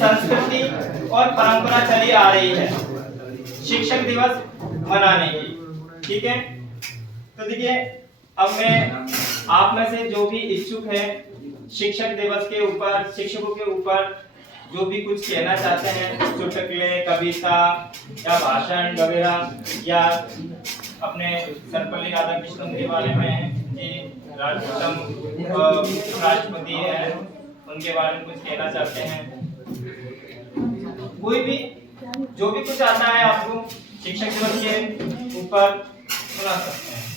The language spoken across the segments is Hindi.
संस्कृति और परंपरा चली आ रही है शिक्षक दिवस मनाने की, ठीक है। तो देखिए, अब मैं आप में से जो भी इच्छुक है शिक्षक दिवस के ऊपर, शिक्षकों के ऊपर जो भी कुछ कहना चाहते हैं, चुटकुले, कविता या भाषण वगैरह, या अपने सर्वपल्ली राधाकृष्णन के बारे में कि राष्ट्रपति है उनके बारे में कुछ कहना चाहते हैं, कोई भी जो भी कुछ आता है आपको शिक्षक दिवस के ऊपर सुना सकते हैं।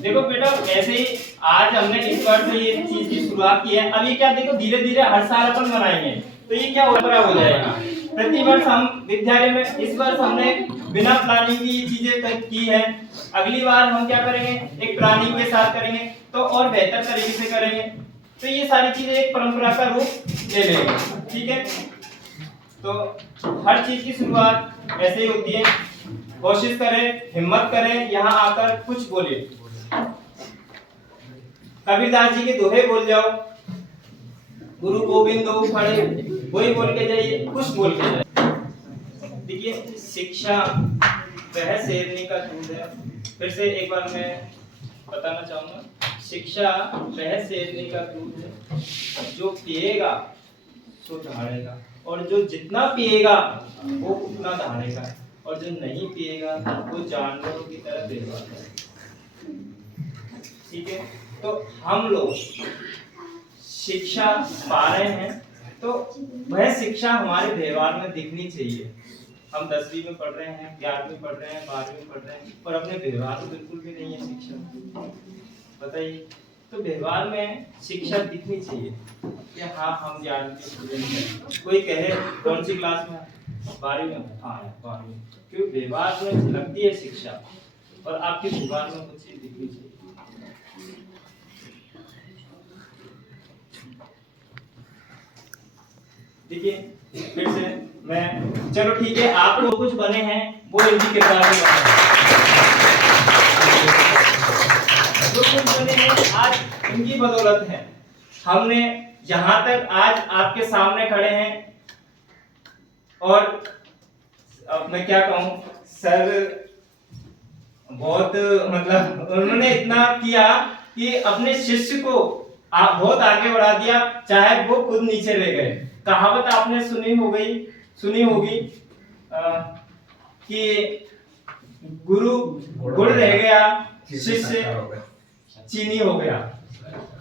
देखो बेटा, ऐसे ही आज हमने इस बार से ये चीज की शुरुआत की है। अब ये क्या, देखो धीरे धीरे हर साल अपन मनाएंगे तो ये क्या हो जाएगा। प्रति वर्ष हम विद्यालय में, इस वर्ष हमने बिना प्लानिंग की ये चीजें की है, अगली बार हम क्या करेंगे, एक प्लानिंग के साथ करेंगे तो और बेहतर तरीके से करेंगे। तो ये सारी चीजें एक परंपरा का रूप ले लेंगे, ठीक है। तो हर चीज की शुरुआत ऐसे ही होती है। कोशिश करें, हिम्मत करें, यहाँ आकर कुछ बोले, कबीरदास जी के दोहे बोल जाओ, गुरु गोविंद दो खड़े, वही बोल के जाइए, कुछ बोल के जाइए। देखिए, शिक्षा वह शेरनी का दूध है। फिर से एक बार मैं बताना चाहूंगा, शिक्षा वह शेरनी का दूध है, जो पिएगा सो दहाड़ेगा, और जो जितना पिएगा वो उतना दहाड़ेगा, और जो नहीं पिएगा वो जानवरों की तरह बेकार है, ठीक है। तो हम लोग शिक्षा पा रहे हैं तो वह शिक्षा हमारे व्यवहार में दिखनी चाहिए। हम 10वीं में पढ़ रहे हैं, 11वीं पढ़ रहे हैं, 12वीं में पढ़ रहे हैं, पर अपने व्यवहार में बिल्कुल भी नहीं है शिक्षा, बताइए। तो व्यवहार में शिक्षा दिखनी चाहिए कि हाँ हम ज्ञान के स्टूडेंट हैं। कोई कहे कौन सी क्लास में, 12वीं में, हाँ 12वीं, क्योंकि व्यवहार में झलकती है शिक्षा, और आपके व्यवहार में कुछ चीज दिखनी चाहिए। देखिए, फिर से मैं, चलो ठीक है, आप लोग कुछ बने हैं वो इनकी किरदार में बने हैं, जो कुछ बने हैं आज इनकी बदौलत है हमने यहाँ तक आज आपके सामने खड़े हैं। और अब मैं क्या कहूँ सर, बहुत मतलब उन्होंने इतना किया कि अपने शिष्य को बहुत आगे बढ़ा दिया, चाहे वो खुद नीचे रह गए। कहावत आपने सुनी होगी कि गुरु गुड़ रह गया, शिष्य चीनी हो गया,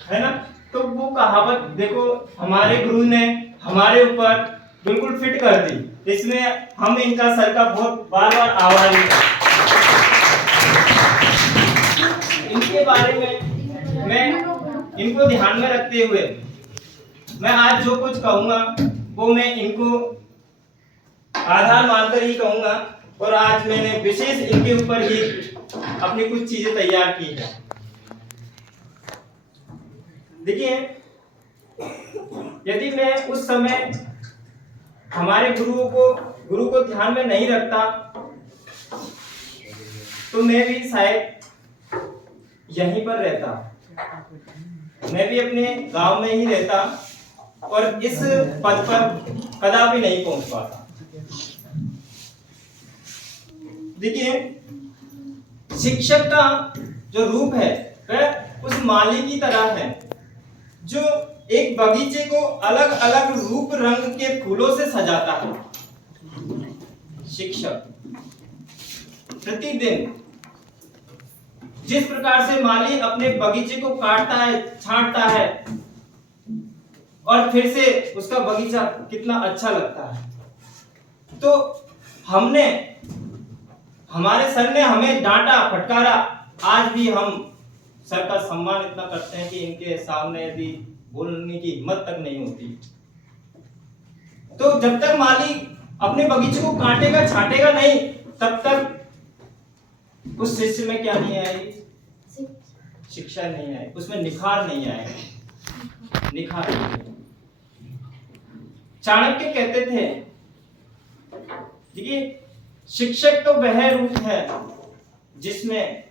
है ना। तो वो कहावत देखो हमारे गुरु ने हमारे ऊपर बिल्कुल फिट कर दी। इसमें हम इनका सर का बहुत बार बार आभारी हैं। इनके बारे में मैं इनको ध्यान में रखते हुए मैं आज जो कुछ कहूंगा वो मैं इनको आधार मानकर ही कहूंगा, और आज मैंने विशेष इनके ऊपर ही अपनी कुछ चीजें तैयार की है। देखिए, यदि मैं उस समय हमारे गुरु को ध्यान में नहीं रखता तो मैं भी शायद यहीं पर रहता, मैं भी अपने गांव में ही रहता और इस पद पर कदापि नहीं पहुंच पाता। देखिए, शिक्षक का जो रूप है वह उस माली की तरह है जो एक बगीचे को अलग अलग रूप रंग के फूलों से सजाता है। शिक्षक प्रतिदिन जिस प्रकार से माली अपने बगीचे को काटता है, छांटता है, और फिर से उसका बगीचा कितना अच्छा लगता है, तो हमारे सर ने हमें डांटा, फटकारा, आज भी हम सर का सम्मान इतना करते हैं कि इनके सामने यदि बोलने की हिम्मत तक नहीं होती। तो जब तक माली अपने बगीचे को काटेगा, छाटेगा नहीं, तब तक उस शिष्य में क्या नहीं आएगी, शिक्षा नहीं आएगी, उसमें निखार नहीं आएगा, निखार नहीं आएगा। चाणक्य कहते थे, देखिए, शिक्षक तो वह रूप है जिसमें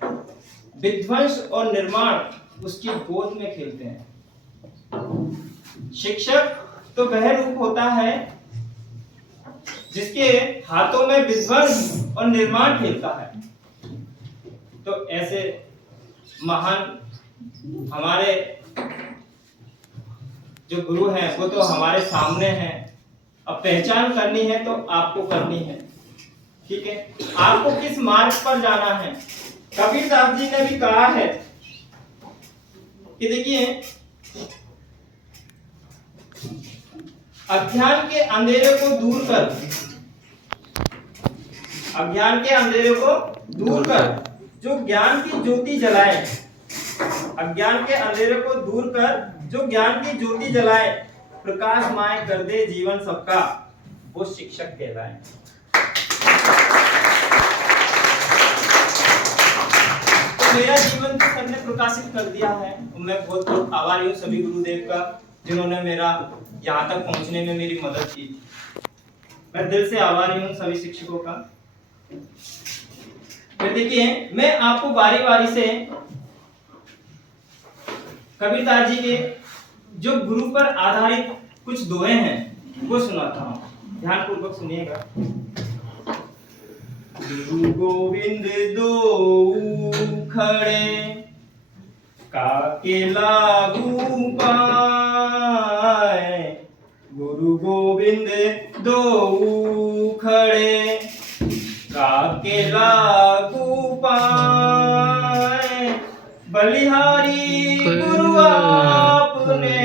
विध्वंस और निर्माण उसकी गोद में खेलते हैं। शिक्षक तो वह रूप होता है जिसके हाथों में विध्वंस और निर्माण खेलता है। तो ऐसे महान हमारे जो गुरु हैं वो तो हमारे सामने हैं। अब पहचान करनी है तो आपको करनी है, ठीक है। आपको किस मार्ग पर जाना है। कबीरदास जी ने भी कहा है कि देखिए, अज्ञान के अंधेरे को दूर कर, अज्ञान के अंधेरे को दूर कर जो ज्ञान की ज्योति जलाए। अज्ञान के अंधेरे को दूर कर जो ज्ञान की ज्योति जलाए, प्रकाशमय कर दे जीवन सबका, वो शिक्षक कहलाए। तो मेरा जीवन तो सर ने प्रकाशित कर दिया है। मैं बहुत बहुत आभारी हूँ सभी गुरुदेव का, जिन्होंने मेरा यहाँ तक पहुँचने में मेरी मदद की। मैं दिल से आभारी हूँ सभी शिक्षकों का। फिर देखिए, मैं आपको बारी बारी से कबीरदास जी के जो गुरु पर आधारित कुछ दोहे हैं वो सुनाता हूँ, ध्यान पूर्वक सुनिएगा। गुरु गोविंद दो खड़े काके लागू पाए, गुरु गोविंद दो खड़े काके लागू पाए, बलिहारी गुरु आपने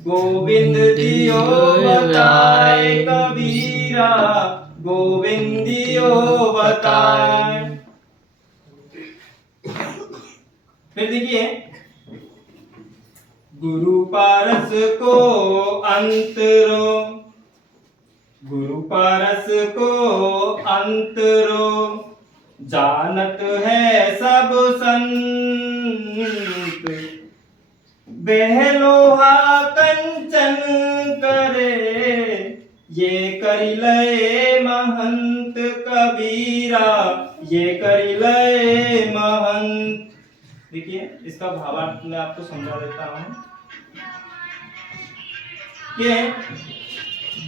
गोविंद दियो बताए, कबीरा गोविंद दियो बताए। फिर देखिए, गुरु पारस को अंतरो, गुरु पारस को अंतरो, जानत है सब संत, बेलोहा कंचन करे, ये करी लय महंत कबीरा, ये करी लय महंत। देखिए, इसका भावार्थ मैं आपको समझा देता हूं कि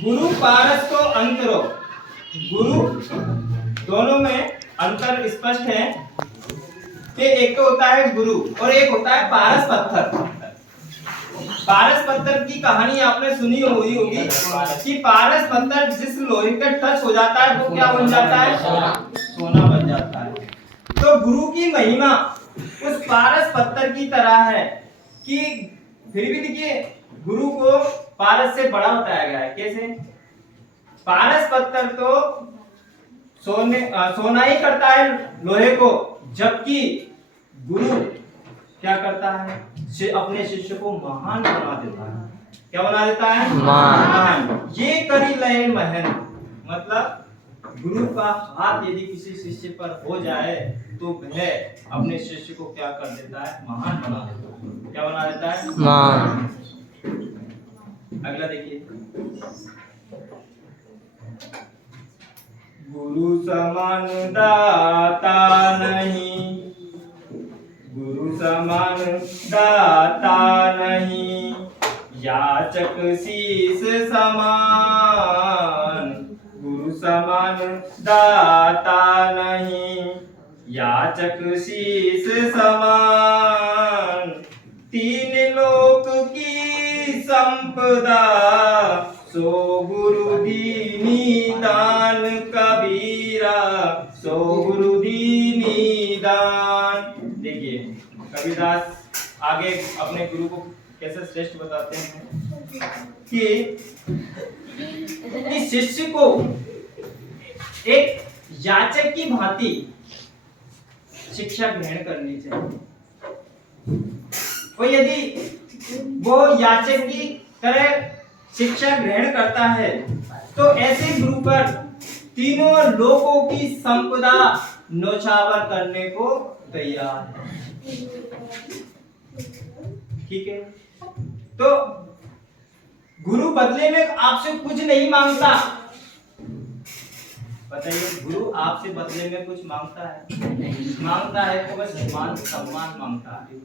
गुरु पारस को अंतरो, गुरु दोनों में अंतर स्पष्ट है कि एक तो होता है गुरु और एक होता है पारस पत्थर। पारस पत्थर की कहानी आपने सुनी हुई होगी कि पारस पत्थर जिस लोहे का टच हो जाता है वो क्या बन जाता है, सोना बन जाता है। तो गुरु की महिमा उस पारस पत्थर की तरह है कि फिर भी देखिए, गुरु को पारस से बड़ा बताया गया है। कैसे? पारस पत्थर तो सोना ही करता है लोहे को, जबकि गुरु क्या करता है, अपने शिष्य को महान बना देता है। क्या बना देता है? महान। ये करी लय महन, मतलब गुरु का हाथ यदि किसी शिष्य पर हो जाए तो वह अपने शिष्य को क्या कर देता है, महान बना देता है। क्या बना देता है? महान। अगला देखिए, गुरु समान दाता नहीं, गुरु समान दाता नहीं, याचक शीस समान, गुरु समान दाता नहीं, याचक शीस समान, तीन लोक की संपदा, सो गुरु दीनी दान कबीरा, सो गुरु दीनी दान। देखिए, कबीरदास आगे अपने गुरु को कैसे श्रेष्ठ बताते हैं कि शिष्य को एक याचक की भांति शिक्षा ग्रहण करनी चाहिए। और यदि वो याचक की तरह शिक्षा ग्रहण करता है तो ऐसे गुरु पर तीनों लोगों की संपदा नौछावर करने को तैयार है। ठीक है, तो गुरु बदले में आपसे कुछ नहीं मांगता। बताइए, गुरु आपसे बदले में कुछ मांगता है? मांगता है तो बस मान सम्मान मांगता है।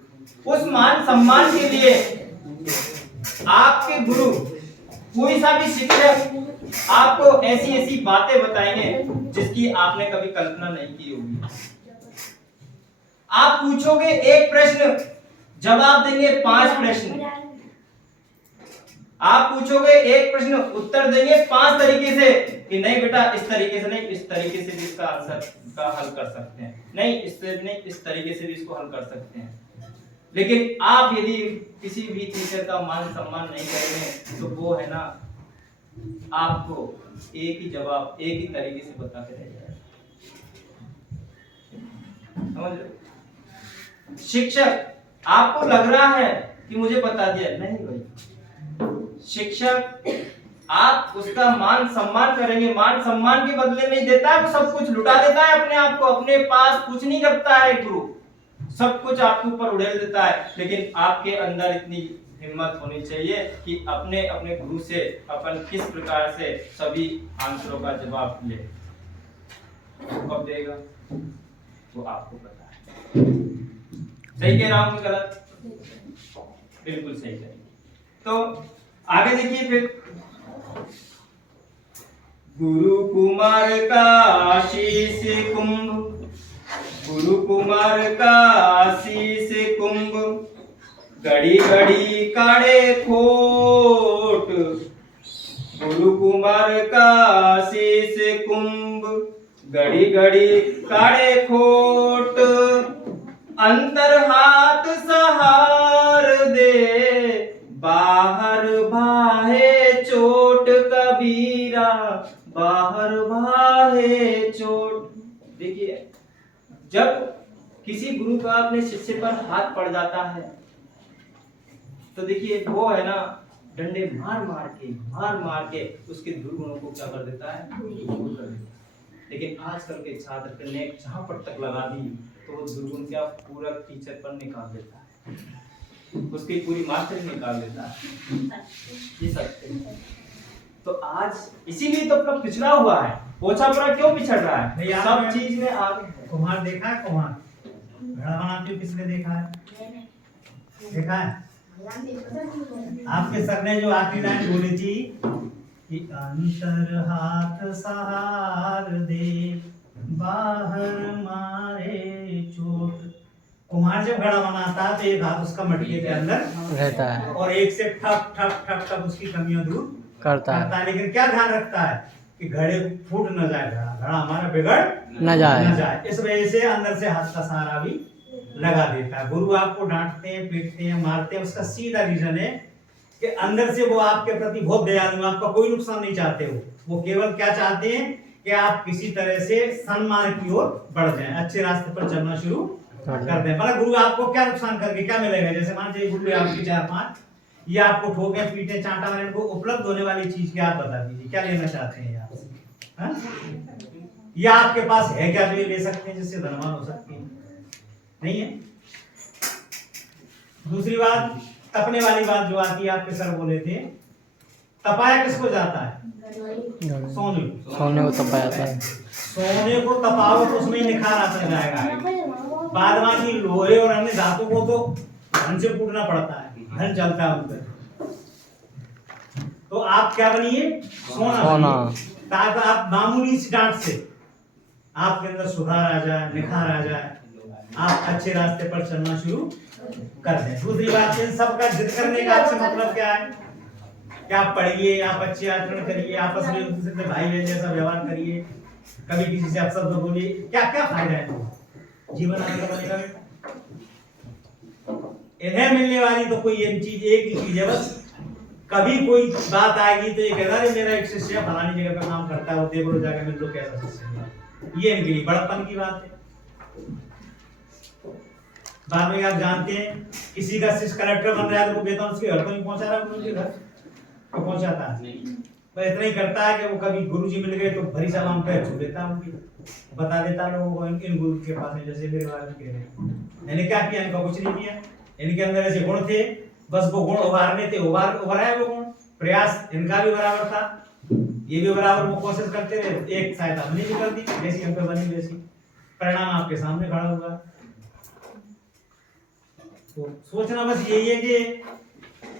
उस मान सम्मान के लिए आपके गुरु कोई सा भी शिक्षक आपको ऐसी ऐसी बातें बताएंगे जिसकी आपने कभी कल्पना नहीं की होगी। आप पूछोगे एक प्रश्न, जवाब देंगे 5 प्रश्न। आप पूछोगे एक प्रश्न, उत्तर देंगे 5 तरीके से कि नहीं बेटा इस तरीके से नहीं, इस तरीके से भी इसका आंसर का हल कर सकते हैं, नहीं इससे नहीं, इस तरीके से भी इसको हल कर सकते हैं। लेकिन आप यदि किसी भी टीचर का मान सम्मान नहीं करेंगे तो वो है ना आपको एक ही जवाब एक ही तरीके से बताते रह जाएगा। समझ लो, शिक्षक आपको लग रहा है कि मुझे बता दिया, नहीं भाई, शिक्षक आप उसका मान सम्मान करेंगे, मान सम्मान के बदले नहीं देता है, वो सब कुछ लुटा देता है अपने आप को, अपने पास कुछ नहीं रखता है गुरु, सब कुछ आपके ऊपर उड़ेल देता है। लेकिन आपके अंदर इतनी हिम्मत होनी चाहिए कि अपने अपने गुरु से अपन किस प्रकार से सभी आंसरों का जवाब ले। वो कब देगा वो आपको पता है। सही कह रहा हूं कि गलत? बिल्कुल सही करेंगे। तो आगे देखिए फिर, गुरु कुमार का आशीष कुंभ, गुरु कुमार का आशीष कुंभ, घड़ी घड़ी काढ़े खोट, गुरु कुमार का आशीष कुंभ, घड़ी घड़ी काढ़े खोट, अंतर हाथ सहार दे, बाहर भाहे चोट कबीरा, बाहर भाहे चोट। देखिए, जब किसी गुरु का अपने शिष्य पर हाथ पड़ जाता है तो देखिए वो है ना डंडे मार मार के उसके दुर्गुणों को क्या कर देता है, दूर कर देता है। लेकिन आजकल के छात्र ने जहां पर तक लगा दी तो वो दुर्गुण क्या पूरा टीचर पर निकाल देता है, उसकी पूरी मास्टर निकाल देता है। ये सत्य है। तो आज इसीलिए तो अपना पिछड़ा हुआ है, पोछा पूरा क्यों पिछड़ रहा है, सब चीज में आगे। कुम्हार देखा है? कुम्हार घड़ा बनाते हुए किसने देखा है? देखा है? आपके सर ने जो आखिरी लाइन बोली थी कि अंतर हाथ सहार दे, बाहर मारे चोट। कुम्हार जब घड़ा बनाता है तो एक हाथ उसका मटके के अंदर रहता है और एक से ठप ठप ठप ठप उसकी कमियां दूर करता है। लेकिन क्या ध्यान रखता है कि घड़े फूट न जाए, घड़ा हमारा बिगड़ न जाए। इस वजह से अंदर से हाथ का सहारा भी लगा देता है। गुरु आपको डांटते हैं, पीटते हैं, मारते हैं, उसका सीधा रीजन है कि अंदर से वो आपके प्रति बहुत दयालु, आपका कोई नुकसान नहीं चाहते हो। वो केवल क्या चाहते हैं कि आप किसी तरह से सन्मार्ग की ओर बढ़ जाएं, अच्छे रास्ते पर चलना शुरू कर दें। मतलब गुरु आपको क्या नुकसान करके क्या मिलेगा? जैसे मान लीजिए गुरु आपकी 4-5 ये आपको ठोके पीटे चांटा मारे, इनको उपलब्ध होने वाली चीज क्या आप बता दीजिए, क्या लेना चाहते हैं आप? या आपके पास है क्या जो ये ले सकते हैं जिससे धनवान हो सकते हैं? नहीं है। दूसरी बात, तपने वाली बात जो आती है, आपके सर बोले थे, तपाया किसको जाता है? सोने को तपाया जाता है। सोने को तपाओ तो उसमें निखार आता जाएगा। बाद बाकी लोहे और अन्य धातु को तो धन से कूटना पड़ता है, धन चलता है उनपर। तो आप क्या बनिए? सोना। ताकि आप मामूली सी डांट से आपके अंदर सुधार आ जाए, निखार आ जाए, आप अच्छे रास्ते पर चलना शुरू कर दें। दूसरी बात, इन सब का जिक्र करने का अच्छा मतलब क्या है कि आप पढ़िए, आप अच्छे आचरण करिए, आपस में एक दूसरे से भाई बहन जैसा व्यवहार करिए, कभी किसी से अपशब्द बोलिए, क्या क्या फायदा है जीवन आनंद बनेगा बेटा। इन्हें मिलने वाली तो कोई एक ही चीज है बस, कभी कोई बात आएगी तो ये कहता है मेरा एक शिष्य फलानी जगह पे काम करता है, वो देखो जाके मिल लो कैसा शिष्य है। ये इनके लिए बड़प्पन की बात है। बाद में आप जानते हैं किसी का शिष्य कलेक्टर बन रहा है तो वेतन उसके घर को नहीं पहुंचा रहा, उनके घर को पहुंचाता है, तो इतना ही करता है कि वो कभी गुरुजी मिल गए तो भरी सलाम पैर छू लेता है, उनकी बता देता लोगों को इन गुरु के पास है, जैसे मेरे वाले कह रहे हैं। मैंने क्या किया? इनका कुछ नहीं किया। इनके अंदर ऐसे गुण थे, बस वो गुण उभारने थे, उभराए वो गुण। प्रयास इनका भी बराबर था, ये भी बराबर वो कोशिश करते रहे। एक सहायता हमने भी कर दी, जैसी हम पे बनी वैसी, परिणाम आपके सामने खड़ा हुआ। तो सोचना बस यही है कि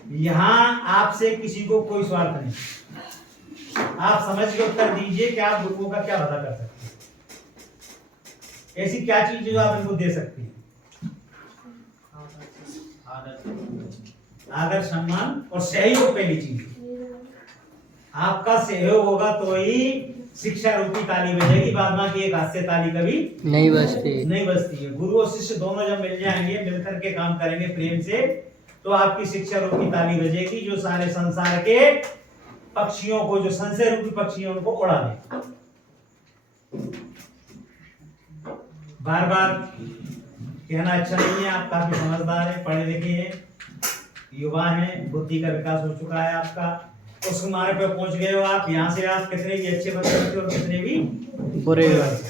यहाँ आपसे किसी को कोई स्वार्थ नहीं। आप समझ के उत्तर दीजिए कि आप लोगों का क्या भला कर सकते हैं। ऐसी क्या चीज है जो आप इनको दे सकती हैं? आदर, सम्मान और सहयोग। पहली चीज आपका सहयोग होगा तो ही शिक्षा रूपी ताली बजेगी, बाद बाकी एक हाथ से ताली कभी नहीं बजती है। गुरु और शिष्य दोनों जब मिल जाएंगे, मिलकर के काम करेंगे प्रेम से, तो आपकी शिक्षा रूपी ताली बजेगी जो सारे संसार के पक्षियों को, जो संशय रूपी पक्षी हैं, उनको उड़ा दे। बार बार कहना अच्छा नहीं है। आप काफी समझदार हैं, पढ़े लिखे हैं, युवा हैं, बुद्धि का विकास हो चुका है आपका, उस मार्ग पे पहुंच गए हो आप। यहाँ से आप कितने भी अच्छे बन सकते हो और कितने भी बुरे बन सकते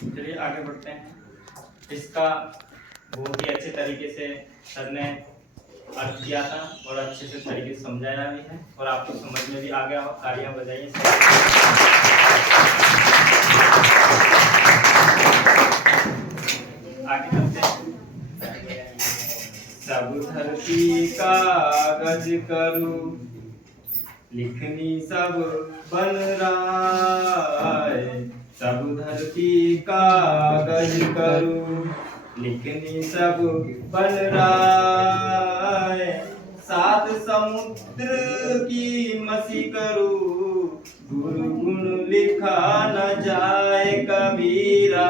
हो। चलिए आगे बढ़ते हैं। इसका बहुत ही अच्छे तरीके से सर ने अर्थ किया था और अच्छे से तरीके से समझाया भी है और आपको समझ में भी आ गया हो। तालियां बजाइए। आगे चलते हैं। सब धरती कागज करूं, लिखनी सब बन राय। सब धरती कागज करूं, लिखनी सब बन राय। सात समुद्र की मसी करूं, गुरु गुण लिखा न जाए कबीरा,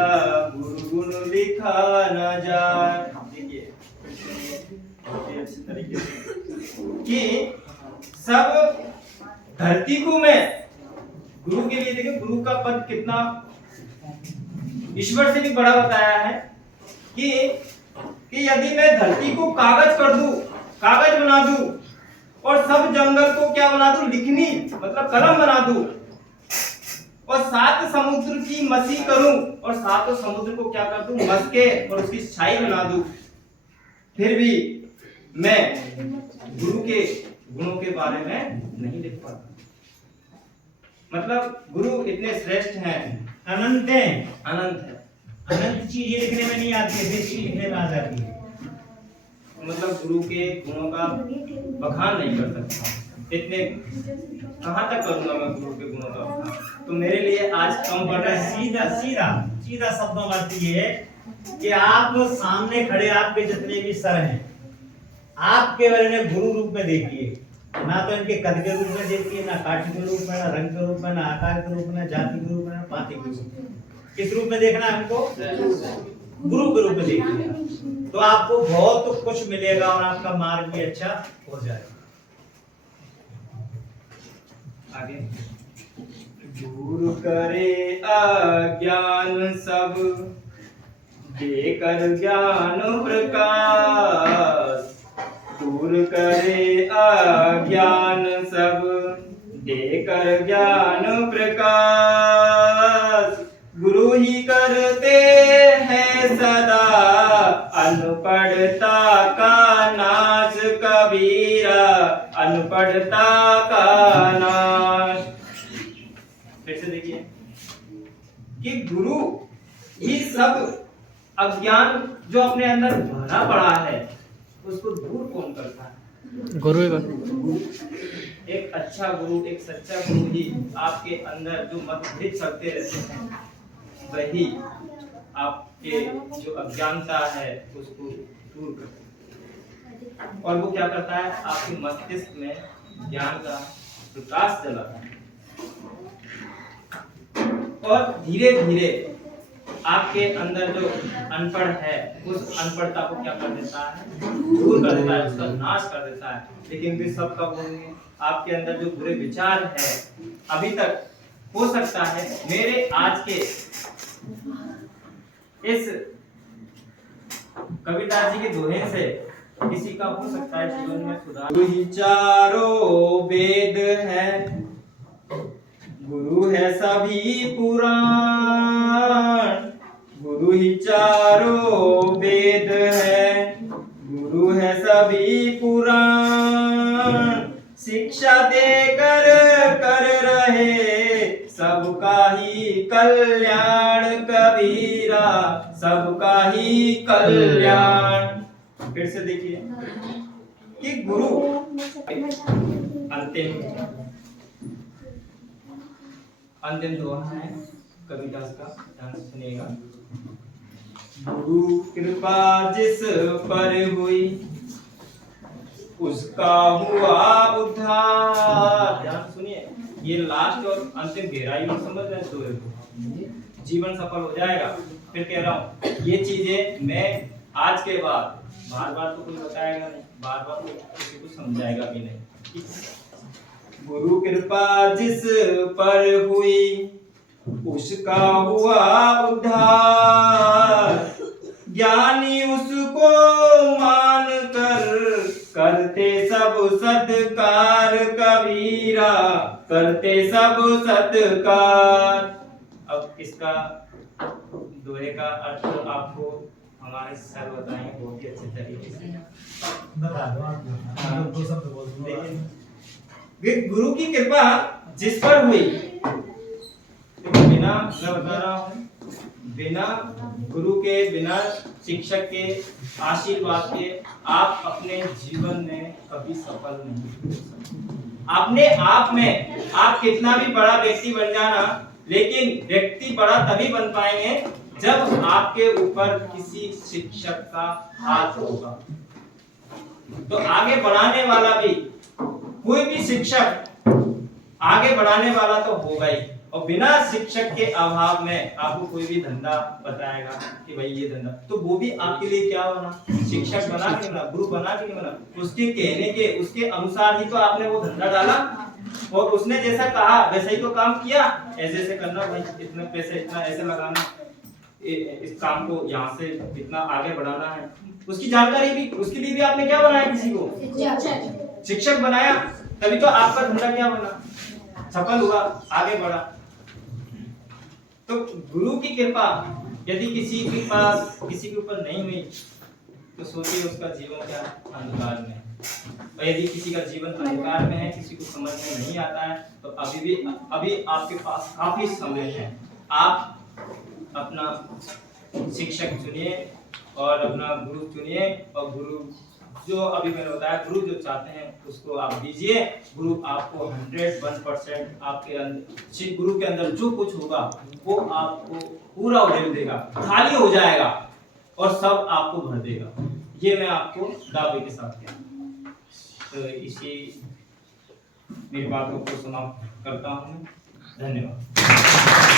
गुरु गुण लिखा न जाए। देखिए अच्छे तरीके से कि सब धरती को मैं गुरु के लिए, देखिए गुरु का पद कितना ईश्वर से भी बड़ा बताया है कि यदि मैं धरती को कागज कर दूं, कागज बना दूं और सब जंगल को क्या बना दूं, लिखनी मतलब कलम बना दूं, और सात समुद्र की मसी करूं और सातों समुद्र को क्या कर दूं, मस के और उसकी छाई बना दूं, फिर भी मैं गुरु के गुणों के बारे में नहीं लिख पाता। मतलब गुरु इतने श्रेष्ठ हैं, अनंत है, अनंत है। अनंत चीजें लिखने में नहीं आती है, बेसिक लिखने में आ जाती है। मतलब गुरु के गुणों का बखान नहीं कर सकता। इतने कहाँ तक करूंगा मैं गुरु के गुणों का बखान? तो मेरे लिए आज कम पड़ रहा है। सीधा सीधा सीधा शब्दों में अर्थ ये है कि आप सामने खड़े आपके जितने भी सर हैं, आप केवल इन्हें गुरु रूप में देखिए, ना तो इनके कद के रूप में देखिए, ना काठी के रूप में, ना रंग के रूप में, ना आकार के रूप में, जाति के रूप में, ना पाति के रूप में। किस रूप में देखना है हमको? गुरु के रूप में देखिए, तो आपको बहुत कुछ मिलेगा और आपका मार्ग भी अच्छा हो जाएगा। आगे दूर करे अज्ञान सब, देकर ज्ञान प्रकाश। दूर करे अज्ञान सब, देकर ज्ञान प्रकाश। गुरु ही करते हैं सदा अनपढ़ता का नाश कबीरा, अनपढ़ता का नाश। फिर से देखिए कि गुरु ही सब अज्ञान जो अपने अंदर भरा पड़ा है उसको दूर कौन करता है? गुरु एक अच्छा गुरु, एक सच्चा गुरु ही आपके अंदर जो मतभेद चलते रहते हैं वही आपके जो अज्ञानता है उसको दूर करता है। और वो क्या करता है? आपके मस्तिष्क में ज्ञान का प्रकाश जलाता है और धीरे धीरे आपके अंदर जो अनपढ़ है उस अनपढ़ता को क्या कर देता है? दूर कर देता है, उसका नाश कर देता है। लेकिन वे सब कब होंगे? आपके अंदर जो बुरे विचार है अभी तक, हो सकता है मेरे आज के इस कविता जी के दोहे से किसी का हो सकता है जीवन में सुधार। गुरु ही चारों वेद है, गुरु है सभी पुराण। गुरु ही चारों वेद है, गुरु है सभी पुराण। शिक्षा देकर कर रहे सबका ही कल्याण कबीरा, सबका ही कल्याण। फिर से देखिए कि गुरु अंतिम दोहा है कबीरदास का, ध्यान से सुनिएगा। गुरु कृपा जिस पर हुई उसका हुआ उद्धार। ध्यान सुनिए, ये लास्ट और अंतिम गहराई में समझ रहे हैं तो जीवन सफल हो जाएगा। फिर कह रहा हूँ ये चीजें मैं आज के बाद बार तो कोई बताएगा नहीं, बार तो किसी को समझाएगा भी नहीं। गुरु कृपा जिस पर हुई उसका हुआ उद्धार, ज्ञानी उसको मान कर करते सब सत्कार, कबीरा करते सब सत्कार। अब इसका दोहे का अर्थ आपको हमारे सर बताएंगे बहुत ही अच्छे तरीके से। बता दो आप, दो शब्द बोल दो। देखिए गुरु की कृपा जिस पर हुई, बिना मैं बता रहा हूँ, बिना गुरु के, बिना शिक्षक के आशीर्वाद के आप अपने जीवन में कभी सफल नहीं हो सकते। अपने आप में आप कितना भी बड़ा व्यक्ति बन जाना, लेकिन व्यक्ति बड़ा तभी बन पाएंगे जब आपके ऊपर किसी शिक्षक का हाथ होगा। तो आगे बढ़ाने वाला भी, कोई भी शिक्षक आगे बढ़ाने वाला तो होगा ही, और बिना शिक्षक के अभाव में आपको कोई भी धंधा बताएगा कि भाई ये धंधा, तो वो भी आपके लिए क्या बना, शिक्षक बना के बना, गुरु बना के बना, उसके कहने के, उसके अनुसार ही तो आपने वो धंधा डाला, और उसने जैसा कहा वैसे ही तो काम किया। ऐसे ऐसे करना भाई, इतने पैसे इतना ऐसे लगाना, इस काम को यहाँ से इतना आगे बढ़ाना है, उसकी जानकारी भी, उसके लिए भी आपने क्या बनाया, किसी को शिक्षक बनाया, तभी तो आपका धंधा क्या बना, सफल हुआ, आगे बढ़ा। तो गुरु की कृपा यदि किसी के पास, किसी के ऊपर नहीं हुई, तो सोचिए उसका जीवन क्या अंधकार में है। और यदि किसी का जीवन अंधकार में है, किसी को समझ में नहीं आता है, तो अभी आपके पास काफी समय है। आप अपना शिक्षक चुनिए और अपना गुरु चुनिए, और गुरु जो अभी मैंने बताया, गुरु जो चाहते हैं उसको आप दीजिए। गुरु आपको 101% आपके अंदर, गुरु के अंदर जो कुछ होगा वो आपको पूरा उड़ेल देगा, खाली हो जाएगा और सब आपको भर देगा। ये मैं आपको दावे के साथ कहता हूं। तो इसी मेरी बातों को समाप्त करता हूँ। धन्यवाद।